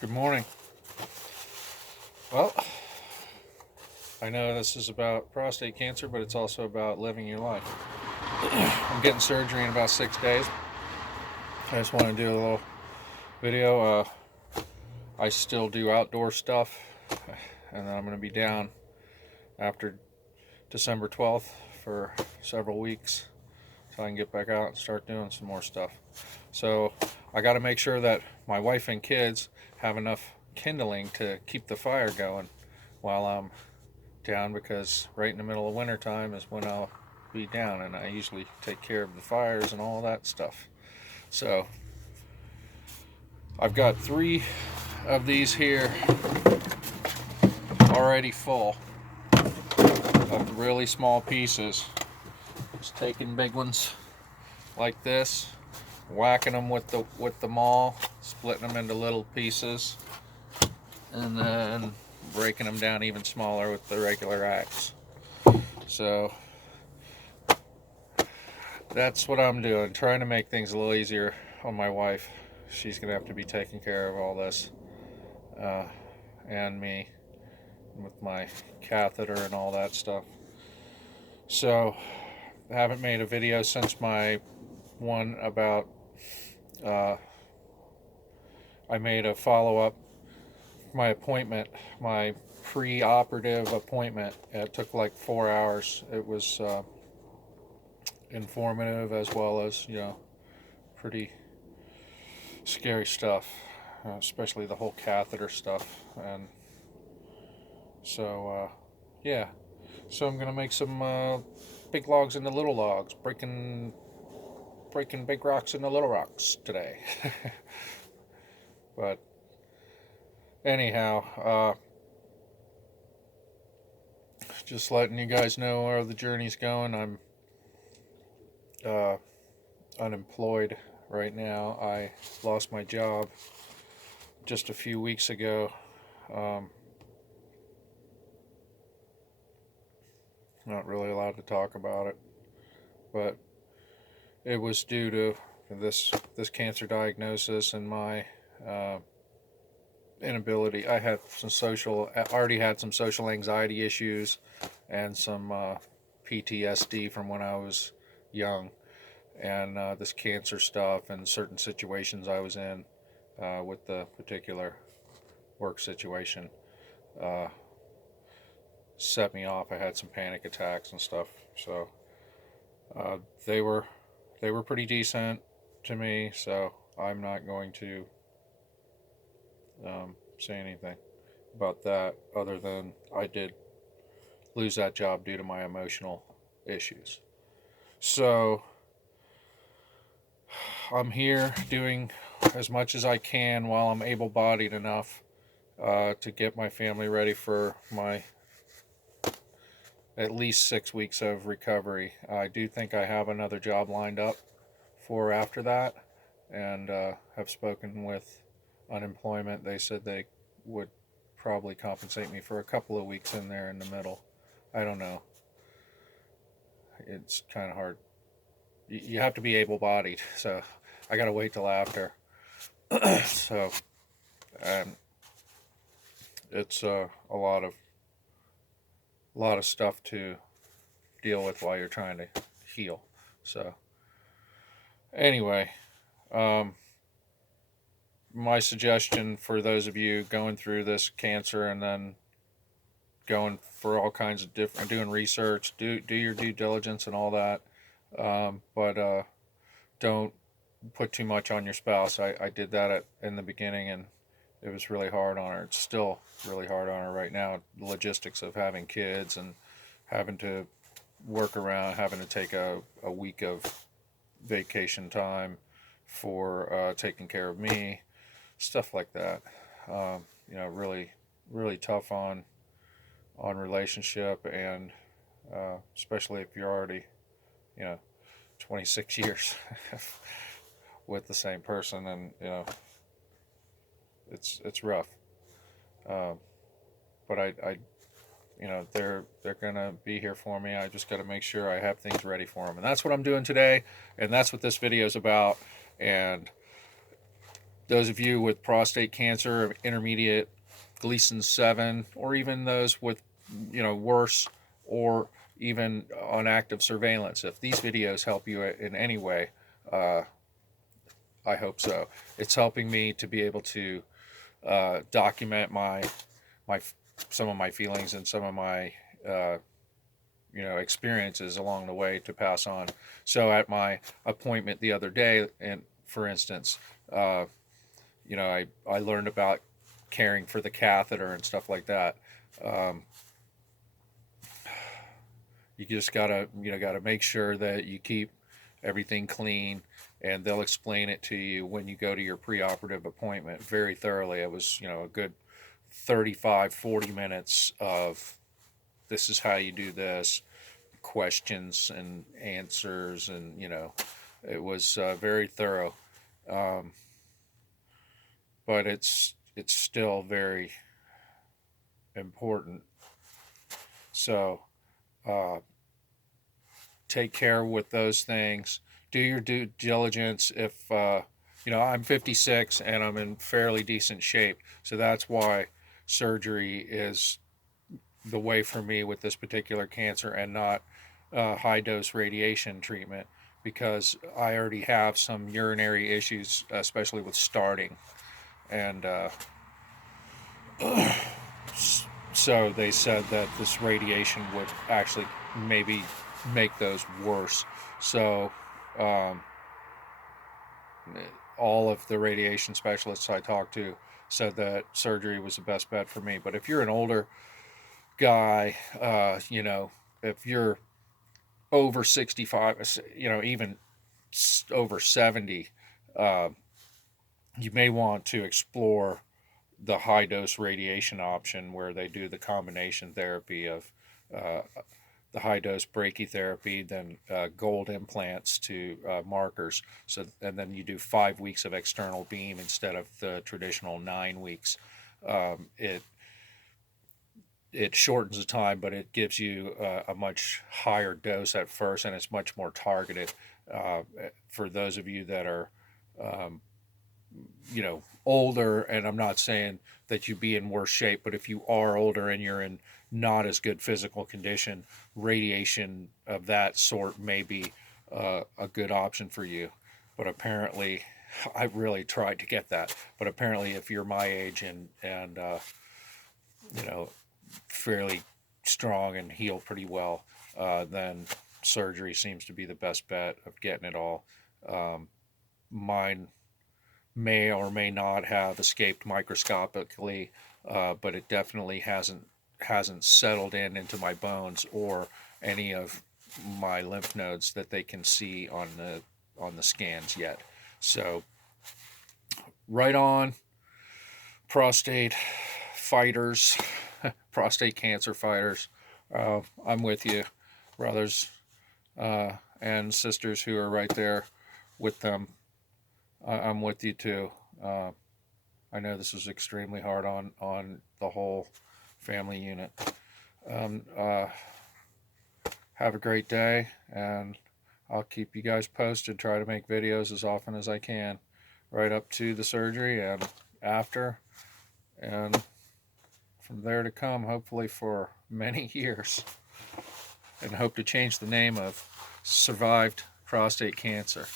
Good morning. Well, I know this is about prostate cancer, but it's also about living your life. I'm getting surgery in about 6 days. I just want to do a little video. I still do outdoor stuff, and then I'm going to be down after December 12th for several weeks so I can get back out and start doing some more stuff. So I got to make sure that my wife and kids have enough kindling to keep the fire going while I'm down, because right in the middle of winter time is when I'll be down, and I usually take care of the fires and all that stuff. So I've got 3 of these here already full of really small pieces. Just taking big ones like this, whacking them with the maul, splitting them into little pieces, and then breaking them down even smaller with the regular axe. So that's what I'm doing, trying to make things a little easier on my wife. She's gonna have to be taking care of all this, and me with my catheter and all that stuff. So I haven't made a video since my one about I made a follow-up, my appointment, my pre-operative appointment. It took like 4 hours. It was informative as well as, pretty scary stuff, especially the whole catheter stuff. And so, yeah. So I'm gonna make some big logs into little logs, breaking big rocks into little rocks today. But anyhow, just letting you guys know where the journey's going. I'm unemployed right now. I lost my job just a few weeks ago. Not really allowed to talk about it, but it was due to this cancer diagnosis and my inability. I already had some social anxiety issues and some PTSD from when I was young, and this cancer stuff and certain situations I was in with the particular work situation set me off. I had some panic attacks and stuff. So they were pretty decent to me. So I'm not going to say anything about that, other than I did lose that job due to my emotional issues. So I'm here doing as much as I can while I'm able-bodied enough to get my family ready for my at least 6 weeks of recovery. I do think I have another job lined up for after that, and have spoken with unemployment. They said they would probably compensate me for a couple of weeks in there in the middle. I don't know. It's kind of hard. You have to be able-bodied, so I gotta wait till after. So it's a lot of stuff to deal with while you're trying to heal. So anyway, my suggestion for those of you going through this cancer and then going for all kinds of different, doing research, do your due diligence and all that, but don't put too much on your spouse. I did that in the beginning, and it was really hard on her. It's still really hard on her right now. The logistics of having kids and having to work around, having to take a week of vacation time for taking care of me, stuff like that. Really, really tough on relationship, and especially if you're already, 26 years with the same person, and it's rough. But I they're gonna be here for me. I just got to make sure I have things ready for them, and that's what I'm doing today, and that's what this video is about. And those of you with prostate cancer, intermediate Gleason 7, or even those with, worse, or even on active surveillance, if these videos help you in any way, uh, I hope so. It's helping me to be able to document my some of my feelings and some of my experiences along the way to pass on. So at my appointment the other day, and for instance, I learned about caring for the catheter and stuff like that. Um, you just gotta make sure that you keep everything clean, and they'll explain it to you when you go to your preoperative appointment very thoroughly. It was a good 35-40 minutes of, this is how you do this, questions and answers, and it was very thorough. um, but it's still very important. So uh, take care with those things. Do your due diligence. If I'm 56 and I'm in fairly decent shape, so that's why surgery is the way for me with this particular cancer, and not high dose radiation treatment, because I already have some urinary issues, especially with starting, and so they said that this radiation would actually maybe make those worse. So um, all of the radiation specialists I talked to said that surgery was the best bet for me. But if you're an older guy, if you're over 65, even over 70, uh, you may want to explore the high dose radiation option, where they do the combination therapy of uh, the high dose brachytherapy, then gold implants to markers. So, and then you do 5 weeks of external beam instead of the traditional 9 weeks. It shortens the time, but it gives you a much higher dose at first, and it's much more targeted uh, for those of you that are, um, older. And I'm not saying that you be in worse shape, but if you are older and you're in not as good physical condition, radiation of that sort may be a good option for you. But apparently, I really tried to get that. But apparently, if you're my age and you know fairly strong and heal pretty well, then surgery seems to be the best bet of getting it all. Mine may or may not have escaped microscopically, but it definitely hasn't settled into my bones or any of my lymph nodes that they can see on the scans yet. So right on, prostate fighters, prostate cancer fighters. I'm with you, brothers and sisters who are right there with them. I'm with you too. I know this is extremely hard on the whole family unit. Um, uh, have a great day, and I'll keep you guys posted. Try to make videos as often as I can, right up to the surgery and after, and from there to come, hopefully for many years, and hope to change the name of survived prostate cancer.